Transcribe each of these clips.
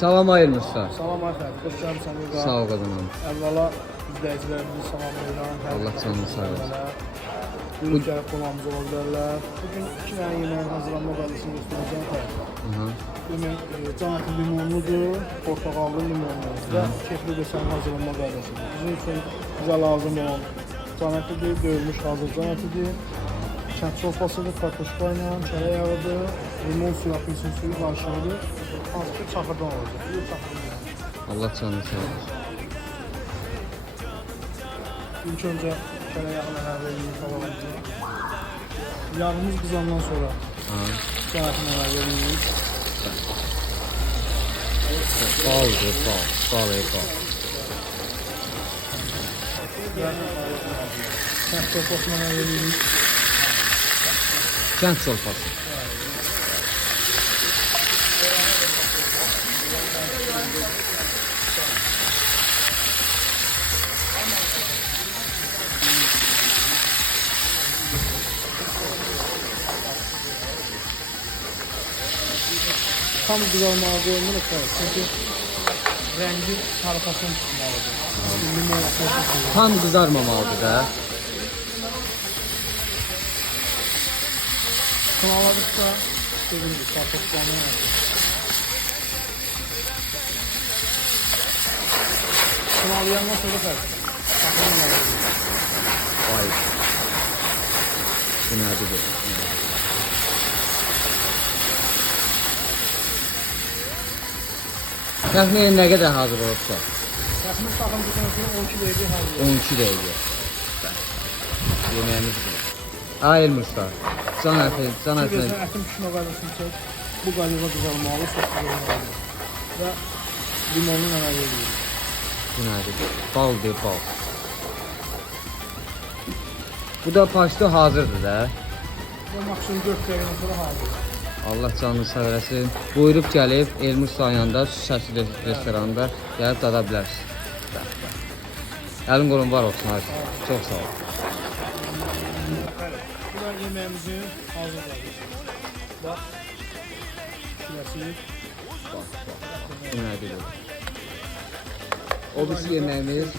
Salam Ayılmış usta. Salam Ayxət, xoş gəlmisən burada. Sağ ol qadınım. Əvvəla izləyicilərimizi salamlayıram. Allah canını sağ olsun. Bugün gəlib qonağımız ola bilərlər. Bugün 2 dənə yeməyin hazırlanma qaydasını göstərəcəm. Yemək can əti limonludur, portağallı limonlu və kefli desən hazırlanma qaydasıdır. Bizim üçün bizə lazım olan can ətidir, döyülmüş hazır can ətidir. Kənd çorpasıdır, kartoşka ilə, çörək yağıdır, limon suyu, apelsin suyu qarışıqdır. Az ki çaxırdan olacaq. Bu çaxırdan. Allah canını sağ olsun. İlk öncə çörək yağını əlavə edirik tavamıza. Yağımız qızandan sonra can ətini əlavə edirik. Baldır, bal. Bal, bal. Kənd çorpasını əlavə edirik. Kənd çorpası. Tam qızarmağa qoyulmuruq da, çünki rəngi sarıqasını tutmalıdır. Limon atmasın. Tam qızarmamalıdır da. Kınaladıqsa, sevindik, kartoşkanı yaptık. Kınalayandan sonra fərq. Saxlanın alalım. Vay. Bu nədir bu? Təxminən nə qədər hazır olur usta? Təxmin saxlandıqdan sonra 12 dəqiqə hazır. 12 dəqiqə. Yeməyimiz bu. Ayılmış usta. Can əti. Bilirsən, ətin pişmə qaydasını çək. Bu qaydada qızarmalı, çox qızarmalı. Və limonun əlavə edirik. Bu nədir bu? Baldır, bal. Bu da paştı hazırdır da. Və maksimum 4 dəqiqədən sonra hazır. Allah canını sağ eləsin. Buyurub gəlib Elmus Sayanda Şəsi restoranında gəlib dada bilərsiniz. Əlin qolun var olsun abi. Çox sağ ol. Bu da yemeğimizin hazır qaydası. Bax. Şurası. Bu nədir bu? O birisi yeməyimiz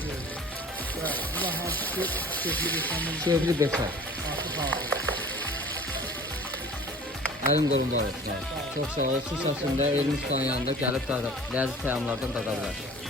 Bu da hansı kefli beşamel. şevli beçər. Artıq hazır. Əlin qolun var olsun abi. Çox sağ olsun. Səsində Elmus Sayanda gəlib dada, ləziz təamlardan dada bilərsiniz.